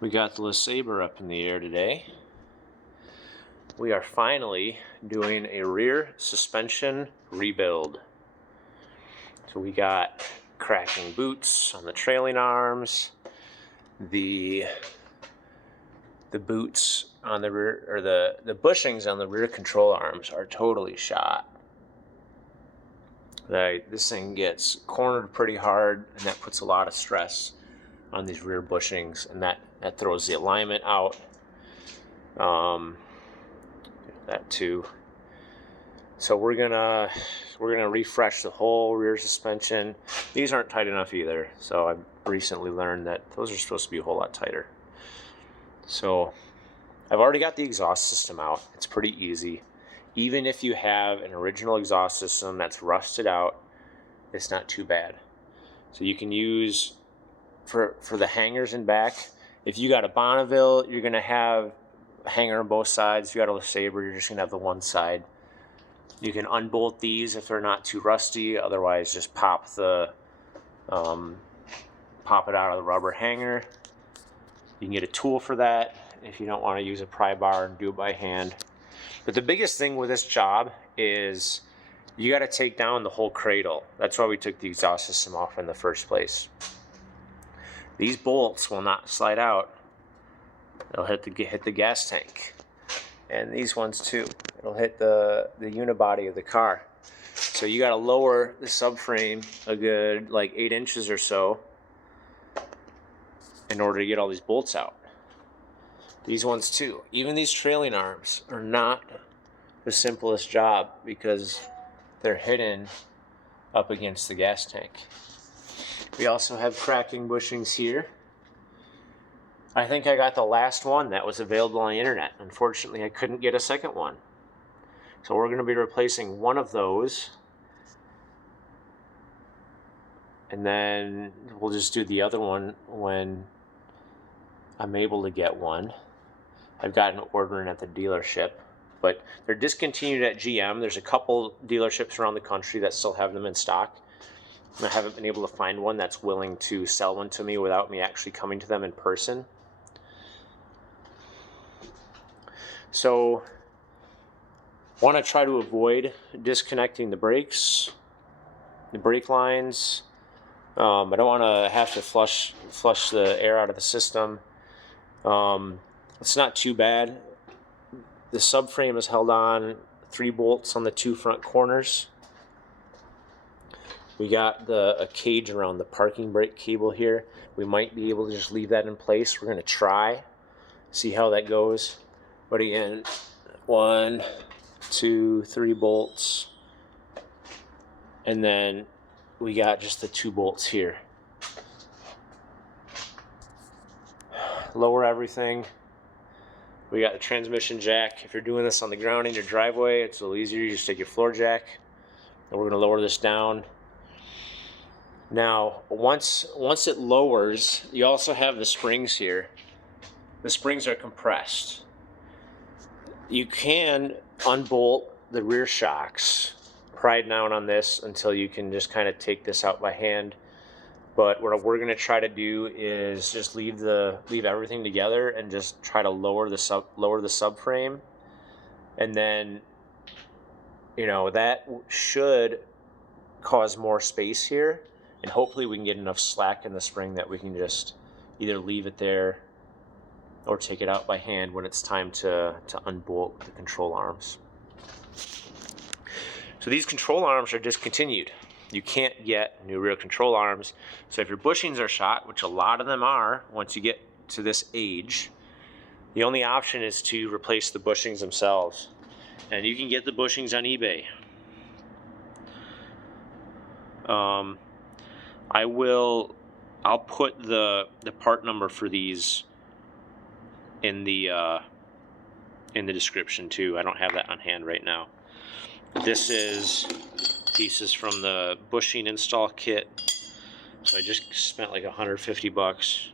We got the Lesabre up in the air today. We are finally doing a rear suspension rebuild. So we got cracking boots on the trailing arms, the boots on the rear, or the bushings on the rear control arms are totally shot. This thing gets cornered pretty hard, and that puts a lot of stress on these rear bushings, and that throws the alignment out. That too. So we're gonna refresh the whole rear suspension. These aren't tight enough either, so I've recently learned that those are supposed to be a whole lot tighter. So I've already got the exhaust system out. It's pretty easy. Even if you have an original exhaust system that's rusted out, it's not too bad. So you can use for the hangers in back. If you got a Bonneville, you're gonna have a hanger on both sides. If you got a Lesabre, you're just gonna have the one side. You can unbolt these if they're not too rusty. Otherwise, just pop it out of the rubber hanger. You can get a tool for that if you don't want to use a pry bar and do it by hand. But the biggest thing with this job is you got to take down the whole cradle. That's why we took the exhaust system off in the first place. These bolts will not slide out. They'll hit the gas tank, and these ones too. It'll hit the unibody of the car. So you got to lower the subframe a good like 8 inches or so in order to get all these bolts out. These ones too. Even these trailing arms are not the simplest job because they're hidden up against the gas tank. We also have cracking bushings here. I think I got the last one that was available on the internet. Unfortunately, I couldn't get a second one. So we're going to be replacing one of those. And then we'll just do the other one when I'm able to get one. I've got an order in at the dealership, but they're discontinued at GM. There's a couple dealerships around the country that still have them in stock. I haven't been able to find one that's willing to sell one to me without me actually coming to them in person. So want to try to avoid disconnecting the brakes, the brake lines. I don't want to have to flush the air out of the system. It's not too bad. The subframe is held on 3 bolts on the 2 front corners. We got a cage around the parking brake cable here. We might be able to just leave that in place. We're going to try, see how that goes. But again, 1, 2, 3 bolts. And then we got just the 2 bolts here. Lower everything. We got the transmission jack. If you're doing this on the ground in your driveway, it's a little easier. You just take your floor jack. And we're going to lower this down. Now, once it lowers, you also have the springs here. The springs are compressed. You can unbolt the rear shocks, pry down on this until you can just kind of take this out by hand. But what we're going to try to do is just leave everything together and just try to lower the subframe, and then that should cause more space here. And hopefully we can get enough slack in the spring that we can just either leave it there or take it out by hand when it's time to unbolt the control arms. So these control arms are discontinued. You can't get new rear control arms. So if your bushings are shot, which a lot of them are once you get to this age, the only option is to replace the bushings themselves. And you can get the bushings on eBay. I'll put the part number for these in the description too. I don't have that on hand right now. This is pieces from the bushing install kit. So I just spent like $150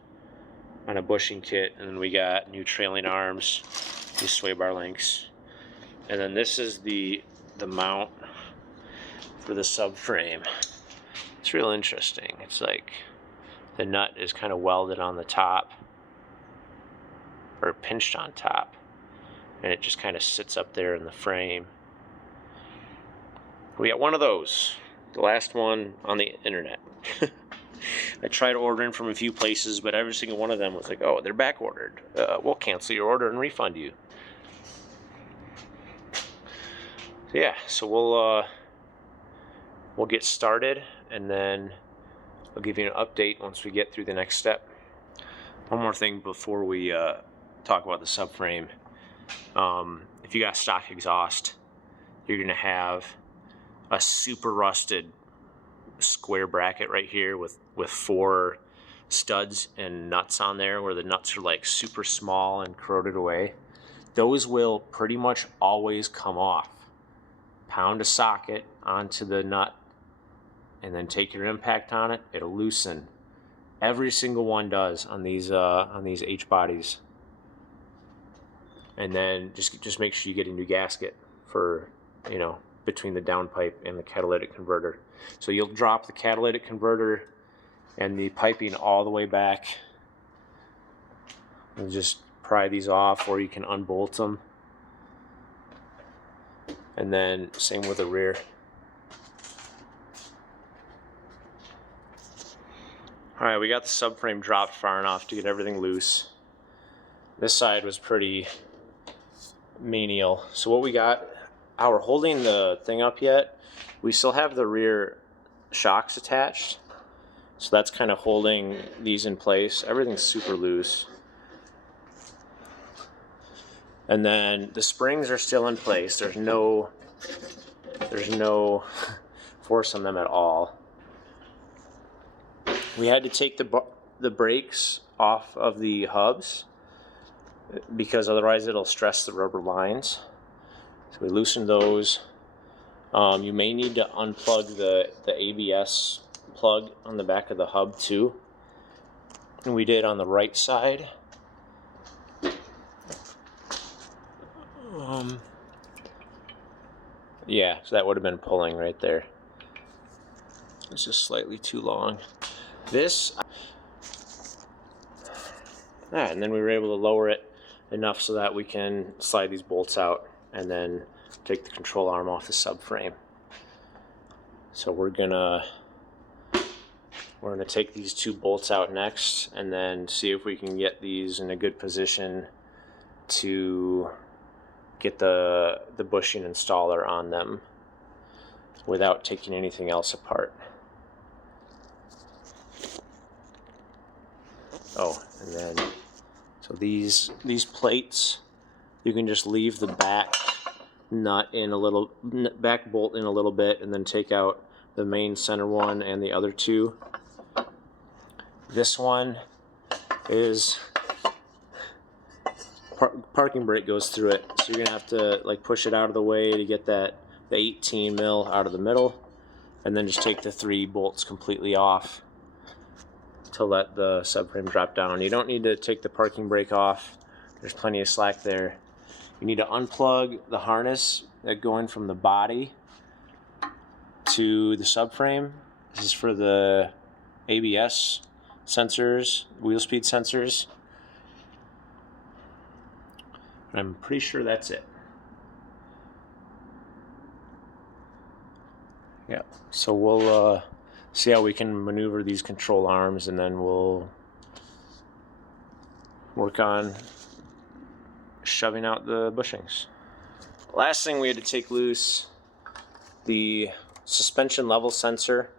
on a bushing kit, and then we got new trailing arms, these sway bar links, and then this is the mount for the subframe. It's real interesting. It's like the nut is kind of welded on the top, or pinched on top, and it just kind of sits up there in the frame. We got one of those, the last one on the internet. I tried ordering from a few places, but every single one of them was like, oh, they're back ordered. We'll cancel your order and refund you. Yeah, so we'll get started, and then I'll give you an update once we get through the next step. One more thing before we talk about the subframe. If you got stock exhaust, you're gonna have a super rusted square bracket right here with 4 studs and nuts on there, where the nuts are like super small and corroded away. Those will pretty much always come off. Pound a socket onto the nut and then take your impact on it, it'll loosen. Every single one does on these H bodies. And then just make sure you get a new gasket for, you know, between the downpipe and the catalytic converter. So you'll drop the catalytic converter and the piping all the way back, and just pry these off, or you can unbolt them. And then same with the rear. All right, we got the subframe dropped far enough to get everything loose. This side was pretty menial. So what we got, we're holding the thing up yet. We still have the rear shocks attached. So that's kind of holding these in place. Everything's super loose. And then the springs are still in place. There's no force on them at all. We had to take the brakes off of the hubs because otherwise it'll stress the rubber lines. So we loosened those. You may need to unplug the ABS plug on the back of the hub too. And we did on the right side. Yeah, so that would have been pulling right there. It's just slightly too long. And then we were able to lower it enough so that we can slide these bolts out and then take the control arm off the subframe. So we're gonna take these 2 bolts out next, and then see if we can get these in a good position to get the bushing installer on them without taking anything else apart. Oh, and then so these plates, you can just leave the back nut in a little, back bolt in a little bit, and then take out the main center one and the other 2. This one is parking brake goes through it, so you're gonna have to like push it out of the way to get the 18 mil out of the middle, and then just take the 3 bolts completely off to let the subframe drop down. You don't need to take the parking brake off. There's plenty of slack there. You need to unplug the harness that going from the body to the subframe. This is for the ABS sensors, wheel speed sensors. I'm pretty sure that's it. Yeah, so we'll see how we can maneuver these control arms, and then we'll work on shoving out the bushings. Last thing we had to take loose, the suspension level sensor.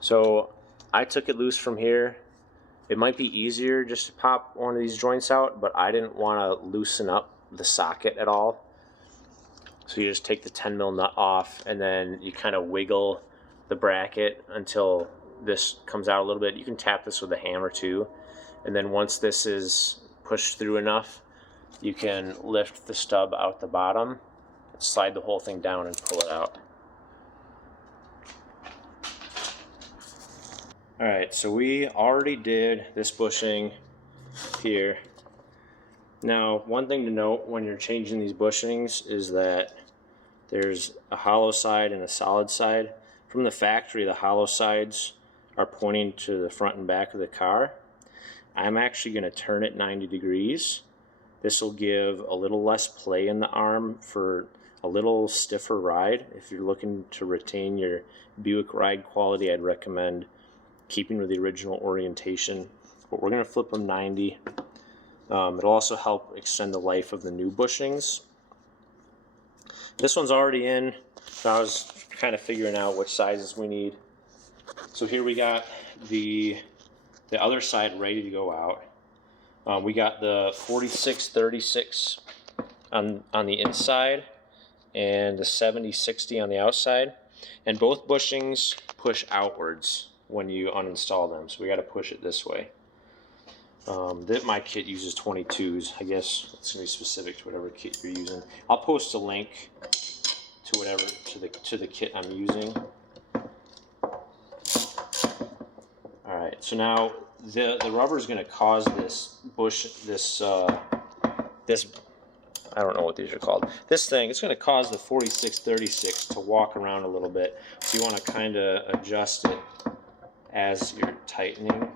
So I took it loose from here. It might be easier just to pop one of these joints out, but I didn't want to loosen up the socket at all. So you just take the 10 mil nut off, and then you kind of wiggle the bracket until this comes out a little bit. You can tap this with a hammer too, and then once this is pushed through enough, you can lift the stub out the bottom, slide the whole thing down, and pull it out. Alright, so we already did this bushing here. Now, one thing to note when you're changing these bushings is that there's a hollow side and a solid side. From the factory, the hollow sides are pointing to the front and back of the car, I'm actually going to turn it 90 degrees. This will give a little less play in the arm for a little stiffer ride. If you're looking to retain your Buick ride quality, I'd recommend keeping with the original orientation. But we're going to flip them 90. It'll also help extend the life of the new bushings. This one's already in, so I was kind of figuring out which sizes we need. So here we got the other side ready to go out. We got the 46-36 on the inside and the 70-60 on the outside. And both bushings push outwards when you uninstall them, so we got to push it this way. My kit uses 22s. I guess it's going to be specific to whatever kit you're using. I'll post a link to whatever to the kit I'm using. All right, so now the rubber is going to cause this I don't know what these are called. This thing, it's going to cause the 46-36 to walk around a little bit. So you want to kind of adjust it as you're tightening.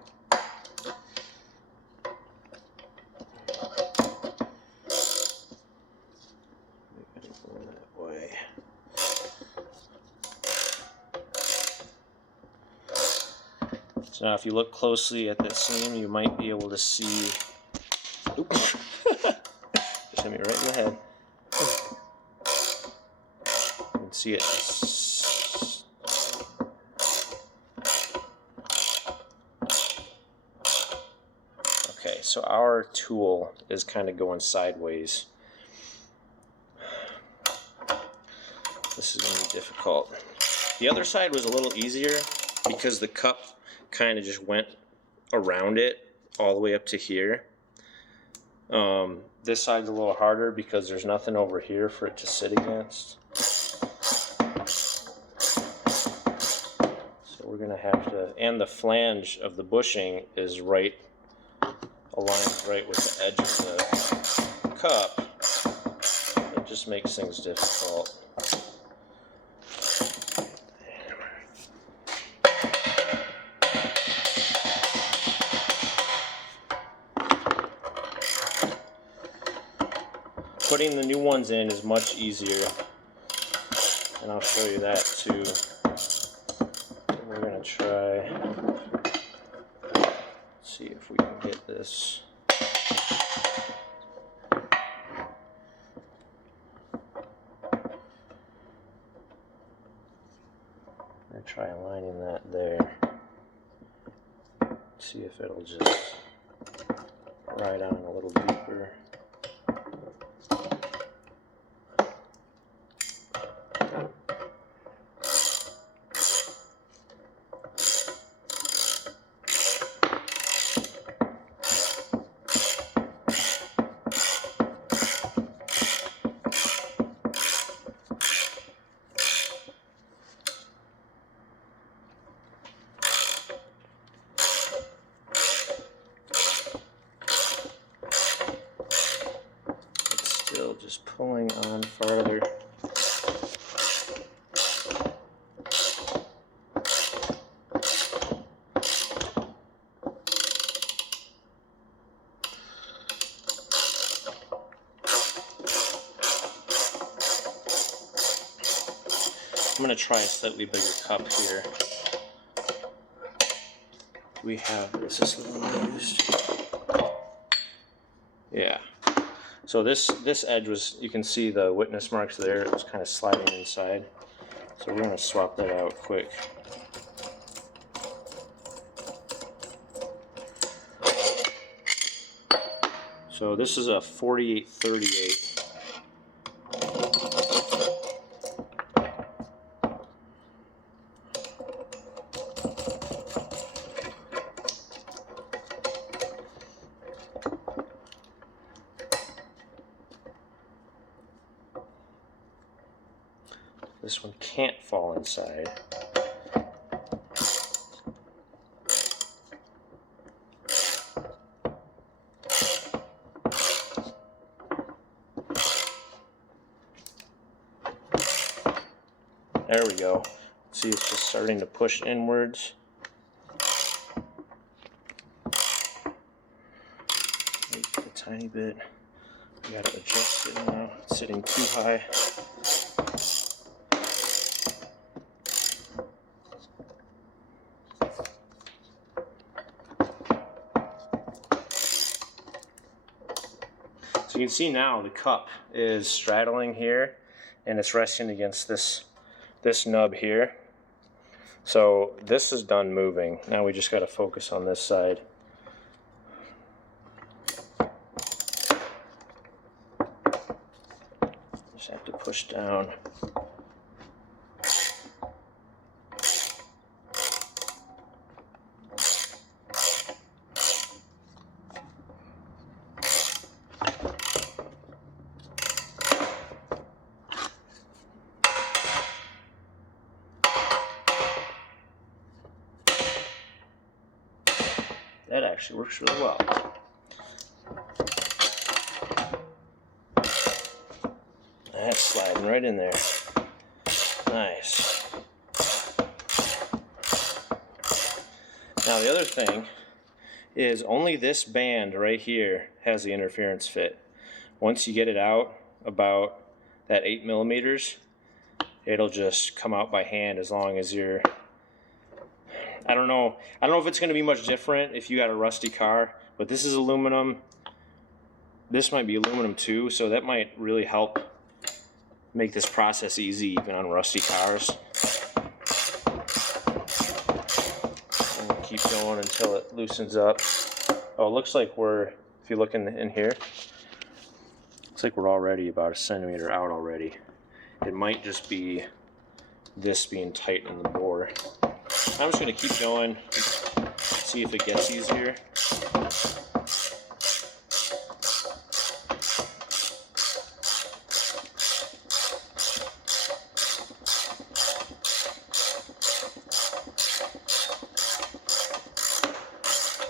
That way. So now if you look closely at the seam, you might be able to see, oops, just hit me right in the head. You can see it just, okay, so our tool is kind of going sideways. This is going to be difficult. The other side was a little easier because the cup kind of just went around it all the way up to here. This side's a little harder because there's nothing over here for it to sit against. So we're going to have to, and the flange of the bushing is right, aligns right with the edge of the cup. It just makes things difficult. Putting the new ones in is much easier, and I'll show you that too. We're going to try, see if we can get this. I'm going to try aligning that there. See if it'll just ride on a little deeper. Just pulling on farther. I'm going to try a slightly bigger cup here. We have, is this the one used? Yeah. So this edge was, you can see the witness marks there, it was kind of sliding inside. So we're going to swap that out quick. So this is a 48-38. This one can't fall inside. There we go. See, it's just starting to push inwards. a tiny bit. I gotta adjust it now. It's sitting too high. So you can see now the cup is straddling here and it's resting against this nub here. So this is done moving. Now we just got to focus on this side. Just have to push down. That actually works really well. That's sliding right in there. Nice. Now the other thing is only this band right here has the interference fit. Once you get it out about that 8 millimeters, it'll just come out by hand as long as you're... I don't know if it's going to be much different if you got a rusty car, but this is aluminum. This might be aluminum too, so that might really help make this process easy even on rusty cars. And we'll keep going until it loosens up. Oh, it looks like we're, if you look in here, looks like we're already about 1 centimeter out already. It might just be this being tight in the bore. I'm just going to keep going, see if it gets easier.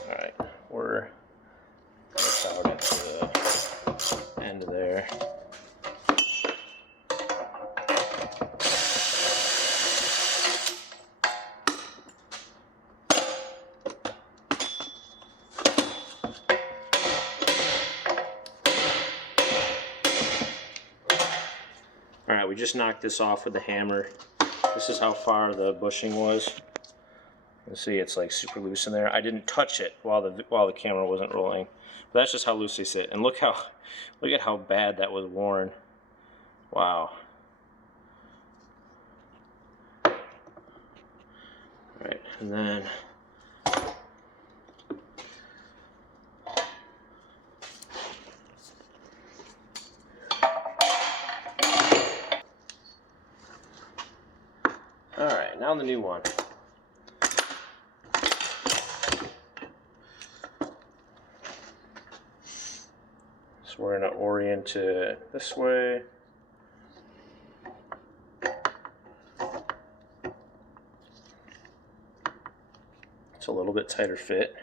Alright, we're about at the end there. Alright, we just knocked this off with the hammer. This is how far the bushing was. You see it's like super loose in there. I didn't touch it while the camera wasn't rolling. But that's just how loose they sit. And look at how bad that was worn. Wow. Alright, and then alright, now the new one. So we're going to orient it this way. It's a little bit tighter fit.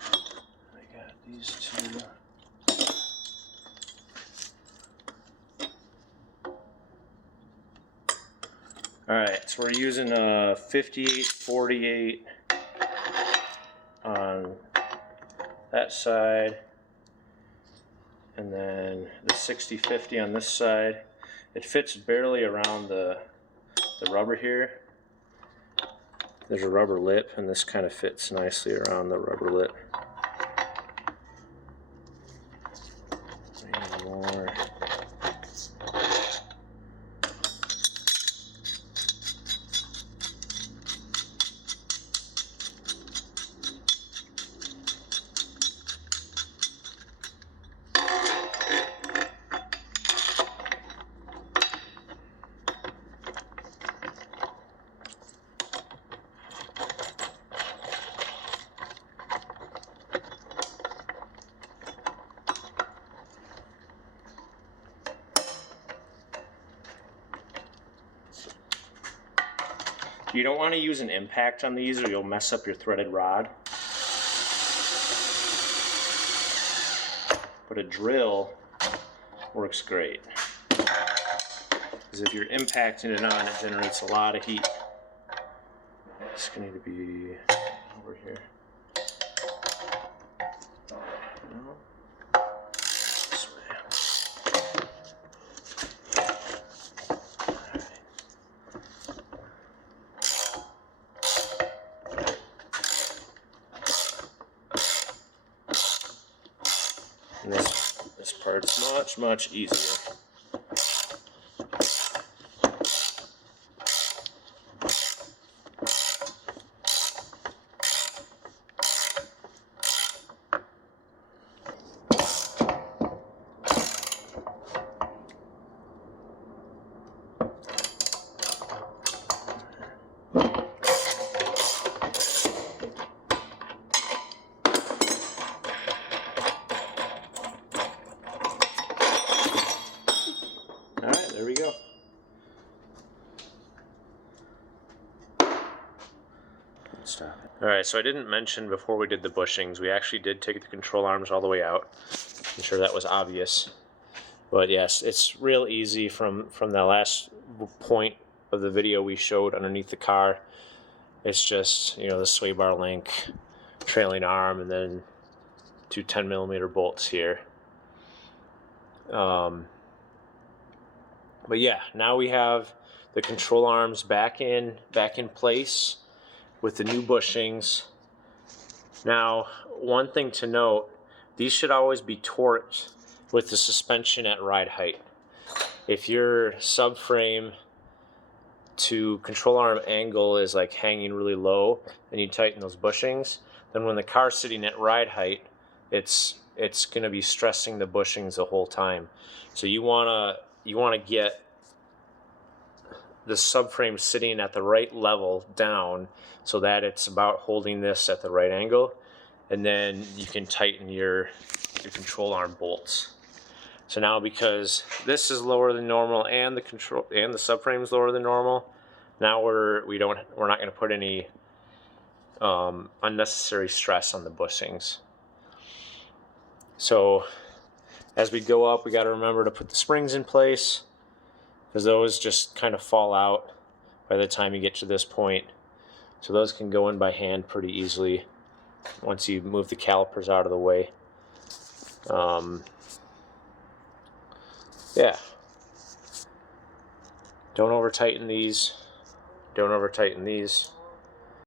I got these two. Alright, so we're using a 58-48 on that side, and then the 60-50 on this side. It fits barely around the rubber here. There's a rubber lip, and this kind of fits nicely around the rubber lip. Maybe more. You don't want to use an impact on these or you'll mess up your threaded rod. But a drill works great. Because if you're impacting it on, it generates a lot of heat. It's going to need to be over here. And this part's much easier. Alright, there we go. Alright, so I didn't mention before we did the bushings, we actually did take the control arms all the way out. I'm sure that was obvious. But yes, it's real easy from the last point of the video we showed underneath the car. It's just, you know, the sway bar link, trailing arm, and then two 10mm bolts here. But yeah, now we have the control arms back in place with the new bushings. Now, one thing to note, these should always be torqued with the suspension at ride height. If your subframe to control arm angle is like hanging really low and you tighten those bushings, then when the car's sitting at ride height, it's going to be stressing the bushings the whole time. So you want to get the subframe sitting at the right level down so that it's about holding this at the right angle, and then you can tighten your control arm bolts. So now, because this is lower than normal and the subframe is lower than normal, now we're not going to put any unnecessary stress on the bushings. So as we go up, we got to remember to put the springs in place, because those just kind of fall out by the time you get to this point. So those can go in by hand pretty easily once you move the calipers out of the way. Yeah. Don't over tighten these. Don't over tighten these.